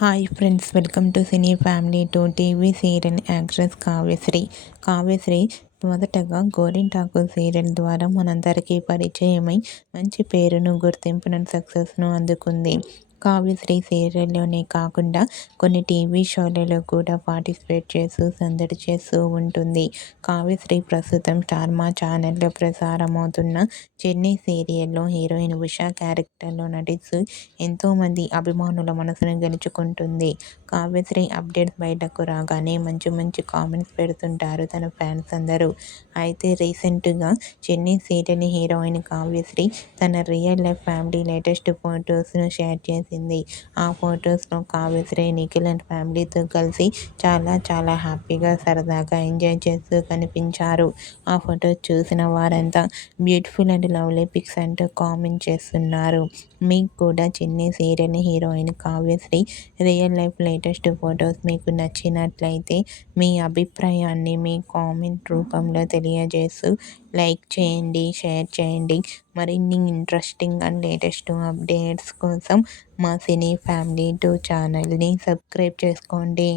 Hi friends, welcome to cine family to TV serial actress Kavyasri. Kavyasri మొదటగా గోరింటాకు serial ద్వారా మనందరికీ పరిచయమై మంచి పేరును, గుర్తింపును, సక్సెస్ను అందుకుంది. కావ్యశ్రీ సీరియల్లోనే కాకుండా కొన్ని టీవీ షోలలో కూడా పార్టిసిపేట్ చేస్తూ సందడి చేస్తూ ఉంటుంది. కావ్యశ్రీ ప్రస్తుతం స్టార్ మా ఛానల్లో ప్రసారమవుతున్న చెన్నై సీరియల్లో హీరోయిన్ ఉషా క్యారెక్టర్లో నటిస్తూ ఎంతోమంది అభిమానుల మనసును గెలుచుకుంటుంది. కావ్యశ్రీ అప్డేట్స్ బయటకు రాగానే మంచి మంచి కామెంట్స్ పెడుతుంటారు తన ఫ్యాన్స్ అందరూ. అయితే రీసెంట్గా చెన్నై సీరియల్ హీరోయిన్ కావ్యశ్రీ తన రియల్ లైఫ్ ఫ్యామిలీ లేటెస్ట్ ఫొటోస్ను షేర్ చేసింది. ఆ ఫొటోస్లో కావ్యశ్రీ నిఖిల్ అండ్ ఫ్యామిలీతో కలిసి చాలా హ్యాపీగా, సరదాగా ఎంజాయ్ చేస్తూ కనిపించారు. ఆ ఫొటోస్ చూసిన వారంతా బ్యూటిఫుల్ అండ్ లవ్లీ పిక్స్ అంటూ కామెంట్ చేస్తున్నారు. మీకు కూడా Chennai serial heroine Kavyasri real life latest photos మీకు నచ్చినట్లయితే మీ అభిప్రాయాన్ని మీ కామెంట్ రూపంలో తెలియజేస్తూ లైక్ చేయండి, షేర్ చేయండి. మరిన్ని ఇంట్రెస్టింగ్ అండ్ లేటెస్ట్ అప్డేట్స్ కోసం మా సినీ ఫ్యామిలీ 2 ఛానల్ని సబ్స్క్రైబ్ చేసుకోండి.